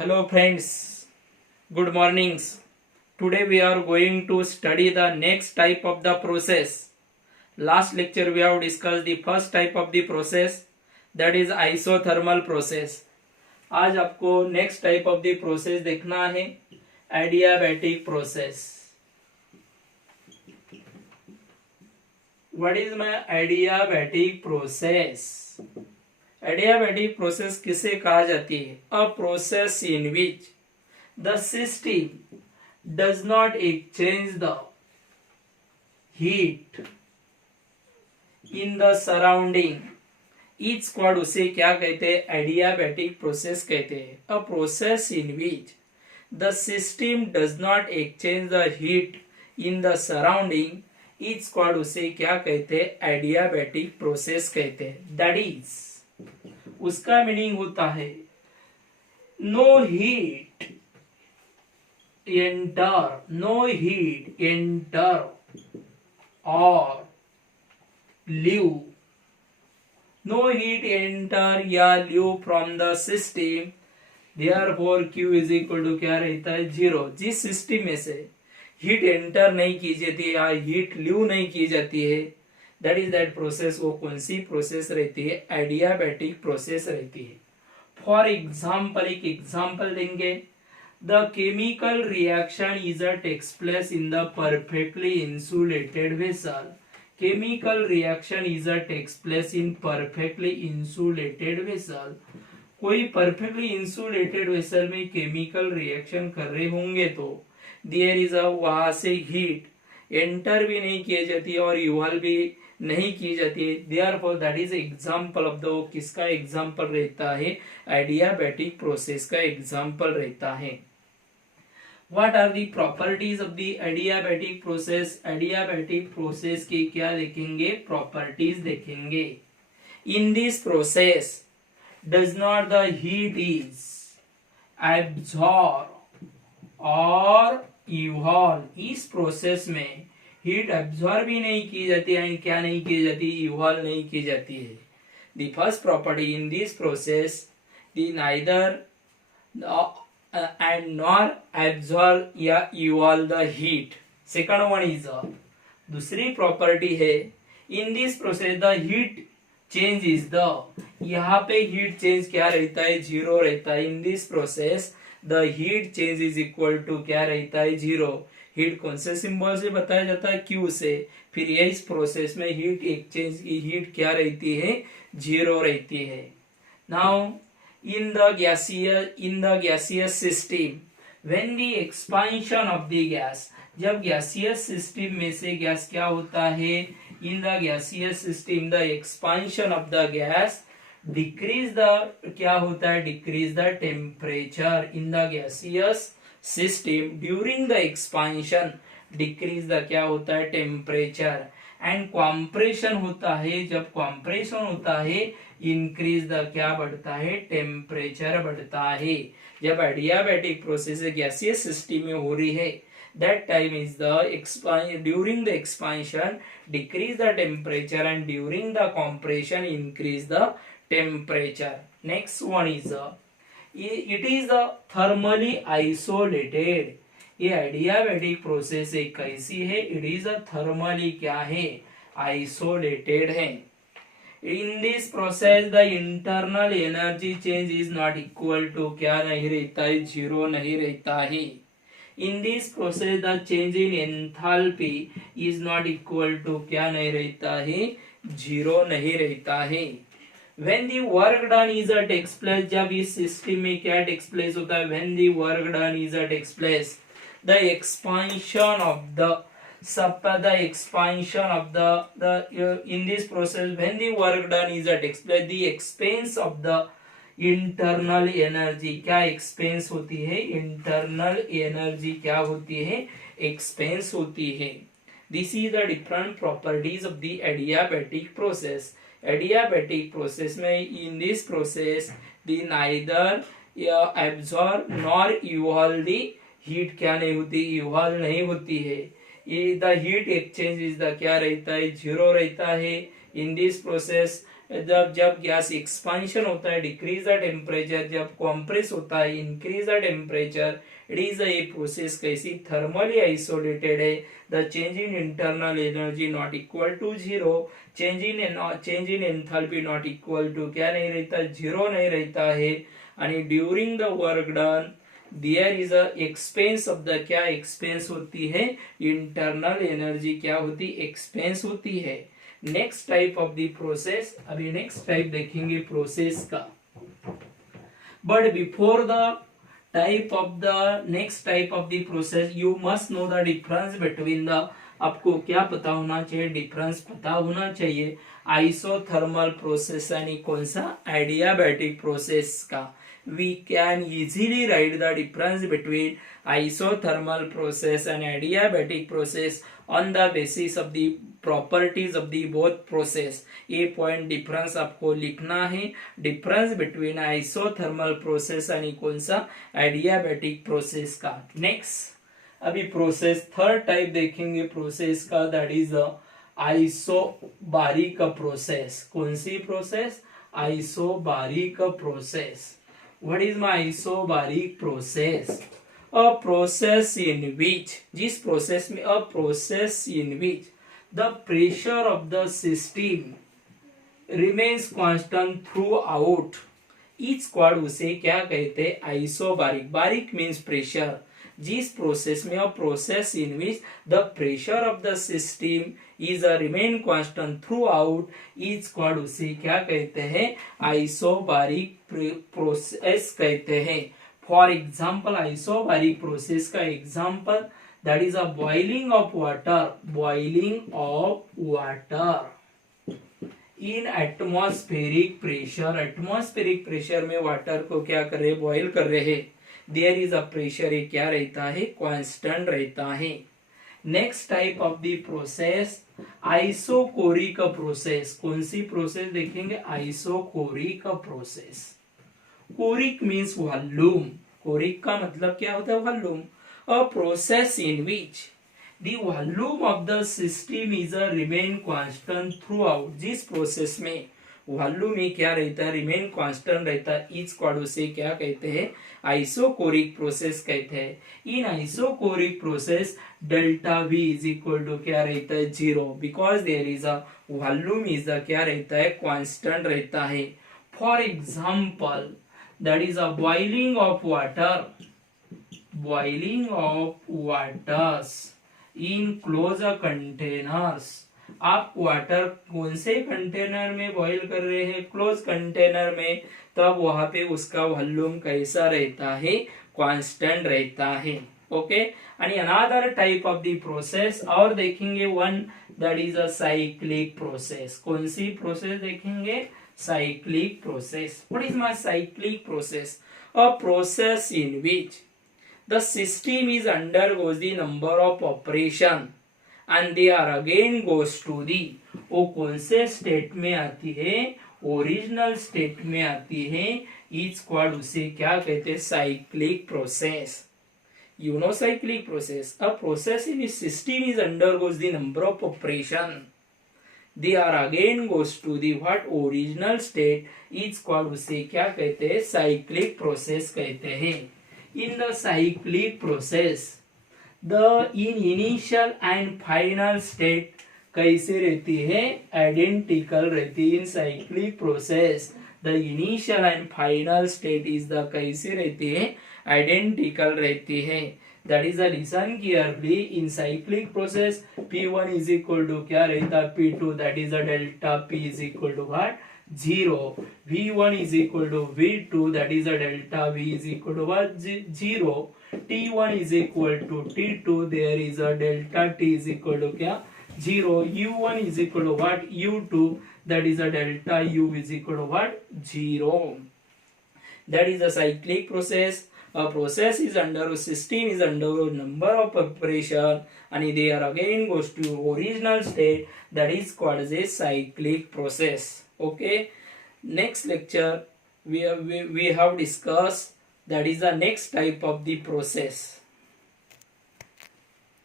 Hello friends, good mornings. Today we are going to study the next type of the process. Last lecture we have discussed the first type of the process, that is isothermal process. आज आपको next type of the process देखना है, adiabatic process. What is my adiabatic process? Adiabatic process किसे कहा जाती है? A process in which the system does not exchange the heat in the surrounding. इस स्क्वाड उसे क्या कहते हैं? एडियाबैटिक प्रोसेस कहते हैं. अ process in which the system does not exchange the heat in the surrounding. इस स्क्वाड उसे क्या कहते हैं? एडियाबैटिक प्रोसेस कहते हैं. दैट इज, उसका मीनिंग होता है नो हीट एंटर और लीव. नो हीट एंटर या leave from the system. Therefore Q is equal to क्या रहता है? 0. जिस सिस्टम में से हीट एंटर नहीं की जाती है या हीट लीव नहीं की जाती है, दैट इज दैट प्रोसेस. वो कौन सी प्रोसेस रहती है? एडियाबैटिक प्रोसेस रहती है. फॉर एग्जाम्पल, एक एग्जाम्पल देंगे. The chemical reaction is takes place in the perfectly insulated vessel. Chemical reaction is takes place in perfectly insulated vessel. कोई परफेक्टली इंसुलेटेड वेसल में केमिकल रिएक्शन कर रहे होंगे तो देयर इज वहां से हीट एंटर भी नहीं की जाती है और इवॉल्व भी नहीं की जाती है. Therefore that is example of the, किसका एग्जांपल रहता है? एडियाबैटिक प्रोसेस का एग्जांपल रहता है. What are the properties of the adiabatic process? Adiabatic process की क्या देखेंगे? प्रॉपर्टीज देखेंगे. In this process does not the heat is absorb और इवॉल्व. इस प्रोसेस में हीट एब्सॉर्ब भी नहीं की जाती है, क्या नहीं की जाती? इवॉल्व नहीं की जाती है. The first property in this process, the neither and nor absorb या evolve the heat. Second one is दूसरी प्रॉपर्टी है in this process the heat change is the, यहाँ पे heat change क्या रहता है? 0 रहता है. in this process the heat change is equal to क्या रहता है? 0. हीट कौन से सिंबल से बताया जाता है? Q से. फिर ये इस प्रोसेस में हीट एक्सचेंज की हीट क्या रहती है? 0 रहती है. Now in the gaseous system, when the expansion of the gas, जब gaseous system में से गैस क्या होता है? in the gaseous system the expansion of the gas decrease the, क्या होता है? decrease the temperature in the gaseous system. during the expansion decrease the, क्या होता है? temperature. एंड कॉम्प्रेशन होता है, जब कॉम्प्रेशन होता है इंक्रीज द, क्या बढ़ता है? टेम्परेचर बढ़ता है. जब एडियाबैटिक प्रोसेस गैसियस सिस्टम में हो रही है, that time is the during the expansion decrease the temperature and during the compression increase the temperature. Next one is it is the thermally isolated. ये एडियाबैटिक प्रोसेस एक कैसी है? It is a thermally क्या है? Isolated है. In this process the internal energy change is not equal to, क्या नहीं रहता है? 0 नहीं रहता है. In this process the change in enthalpy is not equal to, क्या नहीं रहता है? 0 नहीं रहता है. When the work done is a takes place, जब इस सिस्टम में क्या takes place होता है? When the work done is a takes place, the expansion of the in this process when the work done is at explain the expense of the internal energy. क्या expense होती है? internal energy क्या होती है? expense होती है. this is the different properties of the adiabatic process. adiabatic process में in this process the neither absorb nor evolve the heat क्या नहीं होती? इवॉल्व नहीं होती है. The heat exchange is the, क्या रहता है? 0 रहता है. इन दिस प्रोसेस जब गैस एक्सपांशन होता है डिक्रीज द टेम्परेचर, जब कॉम्प्रेस होता है increase the temperature, it is a process कैसी थर्मली आइसोलेटेड है, the change in internal energy not equal to zero, change in enthalpy not equal to क्या नहीं रहता, जीरो नहीं रहता है, आणि during the work done there is a expense of the, क्या एक्सपेंस होती है, इंटरनल एनर्जी क्या होती, एक्सपेंस होती है। Next type of the process, अभी नेक्स्ट टाइप देखेंगे प्रोसेस का, but before the type of the next type of the process you must know the difference between the, आपको क्या पता होना चाहिए, डिफरेंस पता होना चाहिए आइसोथर्मल प्रोसेस आणि कौन सा, एडियाबैटिक प्रोसेस का। We can easily write the difference between isothermal process and adiabatic process on the basis of the properties of the both process। ये पॉइंट डिफरेंस आपको लिखना है, डिफरेंस बिटवीन आइसोथर्मल प्रोसेस आणि कौन सा, एडियाबैटिक प्रोसेस का। Next अभी process third type देखेंगे प्रोसेस का, दैट इज आइसोबारिक प्रोसेस। कौन सी process, isobaric process. What is my isobaric process? A process in which, जिस प्रोसेस में, a process in which the pressure of the system remains constant throughout each squad, उसे क्या कहते हैं, आइसोबारिक। बारिक means pressure, जिस प्रोसेस में, a process in which the pressure of the system is a remain constant throughout each squad, उसे क्या कहते हैं, आइसोबारिक प्रोसेस कहते हैं। फॉर एग्जाम्पल आइसोबारिक प्रोसेस का example, that is a boiling of water, boiling of water in atmospheric pressure, atmospheric pressure में वाटर को क्या कर रहे, बॉइल कर रहे हैं, देयर इज अ प्रेशर, ये क्या रहता है, कांस्टेंट रहता है। Next type of the process isochoric process. कौन सी प्रोसेस देखेंगे, आइसोकोरिक प्रोसेस। कोरिक मीन्स वॉल्यूम, कोरिक का मतलब क्या होता है, वॉल्यूम। अ process in which the volume of the system is a remain constant through out, जिस प्रोसेस में वॉल्यूम में क्या रहता है, रिमेन कांस्टेंट रहता है, इस क्वाड से क्या कहते हैं, आइसोकोरिक प्रोसेस कहते हैं। In isochoric process delta V is equal to क्या रहता है, zero, because there is a volume is a क्या रहता है, कांस्टेंट रहता है। For example that is a boiling of water, boiling of waters in close containers. आप water कौन से कंटेनर में बॉईल कर रहे हैं, क्लोज कंटेनर में, तब वहां पे उसका वॉल्यूम कैसा रहता है, कांस्टेंट रहता है। ओके, आणि another type of the process और देखेंगे one, that is a cyclic process. कौन सी प्रोसेस देखेंगे, cyclic process. What is my cyclic process, a process in which the system is undergoes the number of operation and they are again goes to the, वो कौन से स्टेट में आती है, original state में आती है, इच स्क्वाड उसे क्या कहते हैं, cyclic process. You know cyclic process, a process in system is undergoes the number of operation, they are again goes to the what, original state, each squad उसे क्या कहते हैं, साइक्लिक प्रोसेस कहते हैं। In the cyclic process the in initial and final state कैसे रहती है, identical रहती है। In cyclic process the initial and final state is the कैसे रहती है, आइडेंटिकल रहती है। That is a listen carefully, in cyclic process P1 is equal to क्या रहता है, P2, that is a delta P is equal to what, zero. V1 is equal to V2, that is a delta V is equal to what, zero। T1 is equal to T2, there is a delta T is equal to क्या, zero। U1 is equal to what, U2, that is a delta U is equal to what, zero। That is a cyclic process। A process is under, a system is under a number of operation and they are again goes to original state, that is called as a cyclic process। Okay, next lecture we have discussed, that is the next type of the process।